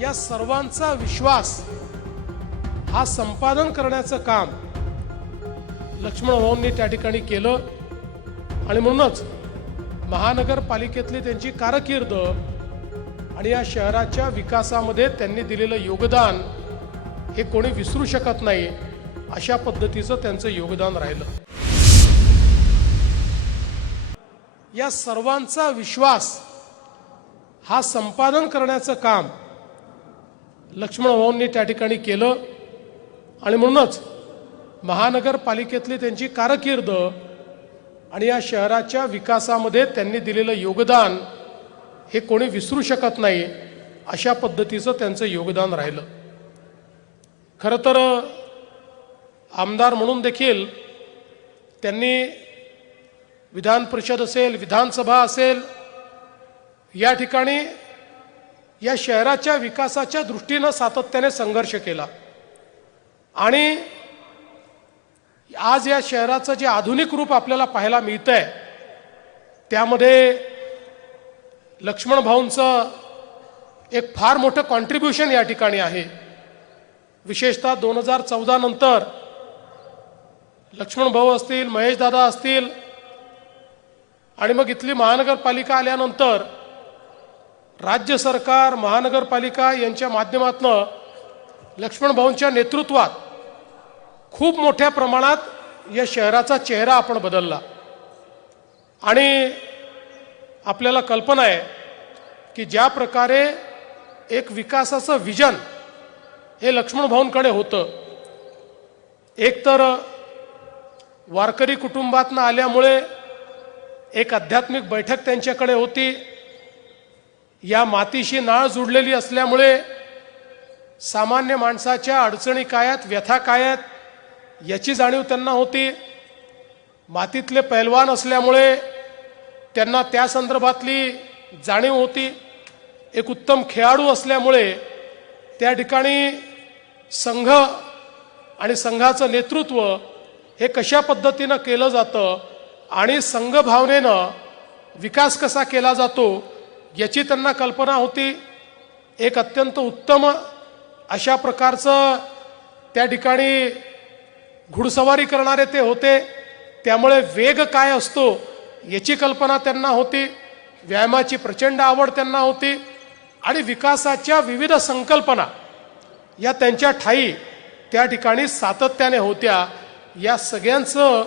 या सर्वांचा विश्वास हा संपादन करण्याचं काम लक्ष्मण भाऊंनी त्या ठिकाणी केलं आणि म्हणूनच महानगरपालिकेतली त्यांची कारकीर्द आणि या शहराच्या विकासामध्ये त्यांनी दिलेलं योगदान हे कोणी विसरू शकत नाही, अशा पद्धतीचं त्यांचं योगदान राहिलं। या सर्वांचा विश्वास हा संपादन करण्याचं काम लक्ष्मण भाऊंनी त्या ठिकाणी केलं आणि म्हणूनच महानगरपालिकेतली त्यांची कारकीर्द आणि या शहराच्या विकासामध्ये त्यांनी दिलेलं योगदान हे कोणी विसरू शकत नाही, अशा पद्धतीचं त्यांचं योगदान राहिलं। खरं तर आमदार म्हणून देखील त्यांनी विधान परिषद असेल, विधानसभा असेल, या ठिकाणी या शहराच्या विकासाच्या दृष्टीने सातत्याने संघर्ष केला आणि आज या शहराचं जे आधुनिक रूप आपल्याला पाहायला मिळतंय त्यामध्ये लक्ष्मण भाऊंचं एक फार मोठं कॉन्ट्रिब्यूशन या ठिकाणी आहे। विशेषतः 2014 नंतर लक्ष्मण भाऊ असतील, महेश दादा असतील आणि मग इथली महानगरपालिका आल्यानंतर राज्य सरकार, महानगरपालिका यांच्या माध्यमातून लक्ष्मण भाऊंच्या नेतृत्वात खूप मोठ्या प्रमाणात या शहराचा चेहरा आपण बदलला आणि आपल्याला कल्पना आहे की ज्या प्रकारे एक विकासाचं विजन हे लक्ष्मण भाऊंकडे होतं, एक तर वारकरी कुटुंबातून आल्यामुळे एक आध्यात्मिक बैठक त्यांच्याकडे होती, या मातीशी नाळ जुडलेली असल्यामुळे सामान्य माणसाच्या अडचणी काय आहेत, व्यथा काय आहेत याची जाणीव त्यांना होती, मातीतले पैलवान असल्यामुळे त्यांना त्या संदर्भातली जाणीव होती, एक उत्तम खेळाडू असल्यामुळे त्या ठिकाणी संघ आणि संघाचं नेतृत्व हे कशा पद्धतीनं केलं जातं आणि संघ भावनेनं विकास कसा केला जातो याची त्यांना कल्पना होती। एक अत्यंत उत्तम अशा प्रकारचं त्या ठिकाणी घुडसवारी करणारे ते होते, त्यामुळे वेग काय असतो याची कल्पना त्यांना होती, व्यायामाची प्रचंड आवड त्यांना होती आणि विकासाच्या विविध संकल्पना या त्यांच्या ठाई त्या ठिकाणी सातत्याने होत्या। या सगळ्यांचं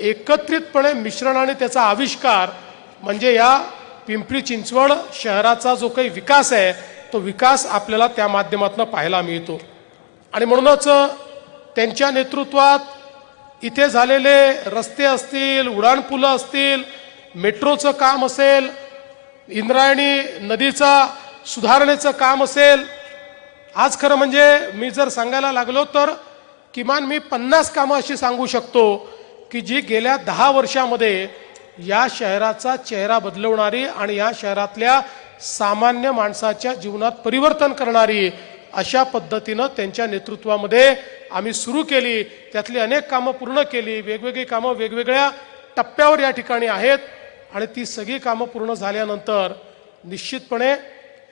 एकत्रितपणे मिश्रण आणि त्याचा आविष्कार म्हणजे या पिंपरी चिंचवड शहराचा जो काही विकास आहे तो विकास आपल्याला त्या माध्यमातून पाहायला मिळतो आणि म्हणूनच त्यांच्या नेतृत्वात इथे झालेले रस्ते असतील, उड्डाणपुलं असतील, मेट्रोचं काम असेल, इंद्रायणी नदीचा सुधारणेचं काम असेल, आज खरं म्हणजे मी जर सांगायला लागलो तर किमान मी 50 कामं अशी सांगू शकतो की जी गेल्या 10 वर्षामध्ये या शहराचा चेहरा बदलवणारी आणि या शहरातल्या सामान्य माणसाच्या जीवनात परिवर्तन करणारी अशा पद्धतीनं त्यांच्या नेतृत्वामध्ये आम्ही सुरू केली। त्यातली अनेक कामं पूर्ण केली, वेगवेगळी कामं वेगवेगळ्या टप्प्यावर या ठिकाणी आहेत आणि ती सगळी कामं पूर्ण झाल्यानंतर निश्चितपणे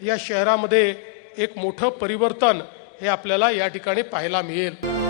या शहरामध्ये एक मोठं परिवर्तन हे आपल्याला या ठिकाणी पाहायला मिळेल।